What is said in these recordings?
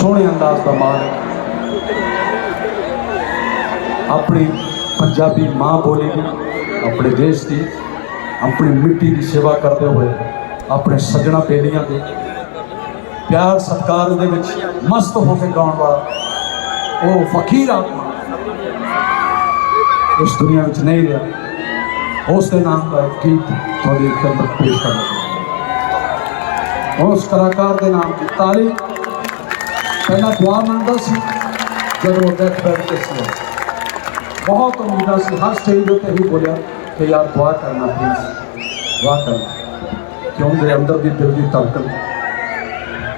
ਸੋਹਣੇ ਅੰਦਾਜ਼ ਦਾ ਮਾਲਕ। ਆਪਣੀ ਪੰਜਾਬੀ ਮਾਂ ਬੋਲੀ ਦੀ ਆਪਣੇ ਦੇਸ਼ ਦੀ, ਆਪਣੀ ਮਿੱਟੀ ਦੀ ਸੇਵਾ ਕਰਦੇ ਹੋਏ, ਆਪਣੇ ਸੱਜਣਾ ਬੇਲੀਆਂ ਦੇ। ਪਿਆਰ ਸਤਿਕਾਰ ਦੇ ਵਿੱਚ ਮਸਤ ਹੋ ਕੇ ਗਾਉਣ ਵਾਲਾ, ਉਹ ਫਕੀਰ ਆਤਮਾ। ਇਸ ਦੁਨੀਆ ਵਿੱਚ ਨਹੀਂ ਰਿਹਾ। ਉਸ ਦੇ ਨਾਮ ਦਾ ਇੱਕ ਗੀਤ ਤੁਹਾਡੀ ਖਿਦਮਤ ਪੇਸ਼ ਕਰਨਾ ਉਸ ਕਲਾਕਾਰ ਦੇ ਨਾਮ ਦੀ ਤਾਲੀ। ਪਹਿਲਾਂ ਦੁਆ ਮੰਗਦਾ ਸੀ, ਜਦੋਂ ਉਹ ਡੈਥ ਬੈਡ ਤੇ ਸੀ। ਬਹੁਤ ਉਮੀਦਾਂ ਸੀ, ਹਰ ਸਟੇਜ ਉੱਤੇ ਹੀ ਬੋਲਿਆ ਕਿ ਯਾਰ ਦੁਆ ਕਰਨਾ ਪਲੀਜ਼ ਦੁਆ ਕਰਨਾ। ਕਿਉਂ? ਦੇ ਅੰਦਰ ਦੀ ਦਿਲ ਦੀ ਧੜਕਨ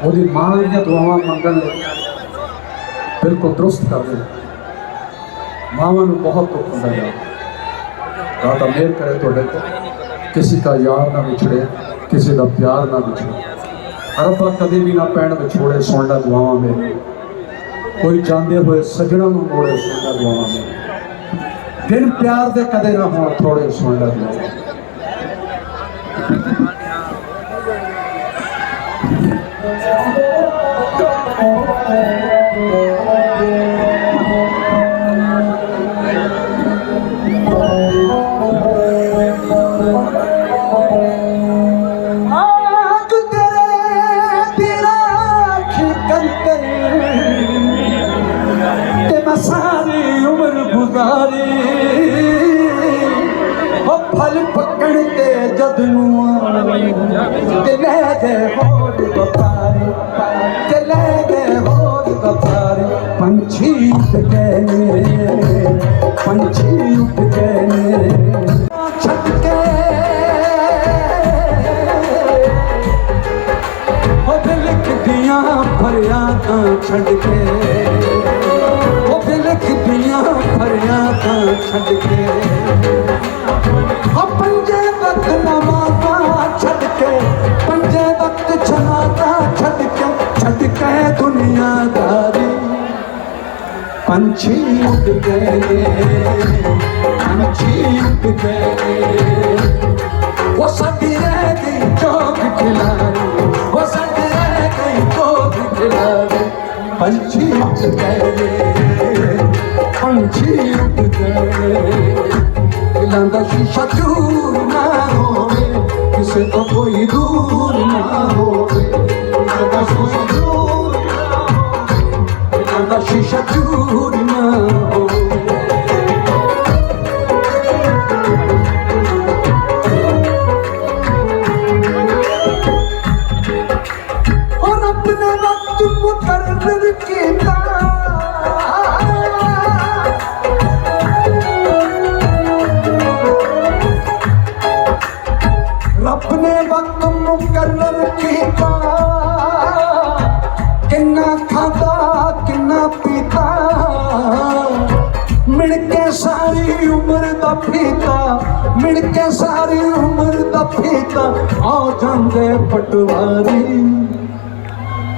ਉਹਦੀ ਮਾਂ ਦੀਆਂ ਦੁਆਵਾਂ ਮੰਗਣ ਲਈ ਬਿਲਕੁਲ ਦਰੁਸਤ ਕਰ ਦੇ ਮਾਵਾਂ ਨੂੰ ਬਹੁਤ ਦੁੱਖ ਹੁੰਦਾ ਹੈ। ਰਾਤਾ ਮੇਰ ਕਰੇ ਤੁਹਾਡੇ ਤੋਂ ਕਿਸੇ ਦਾ ਯਾਰ ਨਾ ਵਿਛੜੇ ਕਿਸੇ ਦਾ ਪਿਆਰ ਨਾ ਵਿਛੜੇ ਰੱਬਾ ਕਦੇ ਵੀ ਨਾ ਪੈਣ ਵਿਛੋੜੇ ਸੁਣ ਲੈ ਦੁਆਵਾਂ ਮੇਰੀ। ਕੋਈ ਜਾਂਦੇ ਹੋਏ ਸੱਜਣਾ ਨੂੰ ਮੋੜੇ ਸੁਣ ਲੈ ਦੁਆਵਾਂ ਮੇਰੀ। ਦਿਨ ਪਿਆਰ ਦੇ ਕਦੇ ਨਾ ਹੋਣ ਥੋੜੇ ਸੁਣ ਲੈ ਦੁਆਵਾਂ। ਫਲ ਪੱਕਣ ਤੇ ਜਦ ਨੂੰ ਆਈ ਤੇ ਲੈ ਗਏ ਹੋਰ ਵਪਾਰੀ, ਤੇ ਲੈ ਗਏ ਹੋਰ ਵਪਾਰੀ। ਪੰਛੀ ਉੱਡ ਗਏ ਮੇਰੇ, ਪੰਛੀ ਉੱਡ ਗਏ ਮੇਰੇ। ਛੱਡ ਕੇ ਉਹ ਦਿਲ ਕਿਦੀਆਂ ਫਰਿਆਦਾਂ ਛੱਡ ਕੇ। ਉਹ ਦਿਲ ਕਿਦੀਆਂ ਫਰਿਆਦਾਂ ਛੱਡ ਕੇ। ਪੰਛੀ ਉੱਡ ਗਏ ਪੰਛੀ ਉੱਡ ਗਏ ਉਹ ਸਾਡੀ ਰਹਿ ਗਈ ਚੌਕ ਖਿਲਾਰੀ ਉਹ ਸਾਡੀ ਰਹਿ ਗਈ ਚੌਕ ਖਿਲਾਰੀ ਪੰਛੀ ਉੱਡ ਗਏ ਪੰਛੀ ਉੱਡ ਗਏ ਦਿਲਾਂ ਦਾ ਸ਼ੀਸ਼ਾ ਚੂਰ ਨਾ ਹੋਵੇ ਕਿਸੇ ਤੋਂ ਕੋਈ ਦੂਰ ਨਾ ਹੋਵੇ ਦਿਲਾਂ ਦਾ ਸ਼ੀਸ਼ਾ ਚੂਰ ਨਾ ਹੋਵੇ ਦਿਲਾਂ ਮੁਕਰਰ ਕੀਤਾ ਰੱਬ ਨੇ ਵਕਤ ਮੁਕਰਰ ਕੀਤਾ ਕਿੰਨਾ ਖਾਦਾ ਕਿੰਨਾ ਪੀਤਾ ਮਿਲ ਕੇ ਸਾਰੀ ਉਮਰ ਦਾ ਫੀਤਾ, ਮਿਲ ਕੇ ਸਾਰੀ ਉਮਰ ਦਾ ਫੀਤਾ, ਆ ਜਾਂਦੇ ਪਟਵਾਰੀ।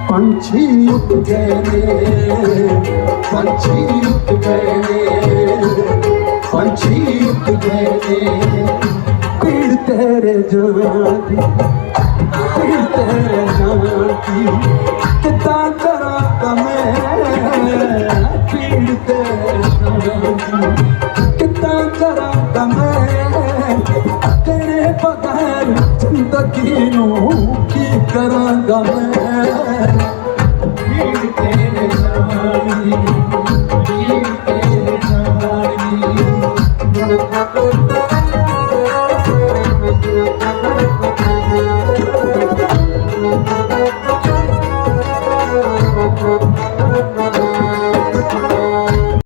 ਪੰਛੀ ਉੱਡ ਗਏ ਨੇ, ਪੰਛੀ ਉੱਡ ਗਏ ਨੇ, ਪੰਛੀ ਉੱਡ ਗਏ ਨੇ। ਪੀੜ ਤੇਰੇ ਜਾਨ ਦੀ ਪੀੜ ਤੇਰੇ ਜਾਨ ਦੀ, ਕਿੱਦਾਂ ਜ਼ਿੰਦਗੀ ਨੂੰ ਕੀ ਕਰਾਂਗਾ ਮੈਂ?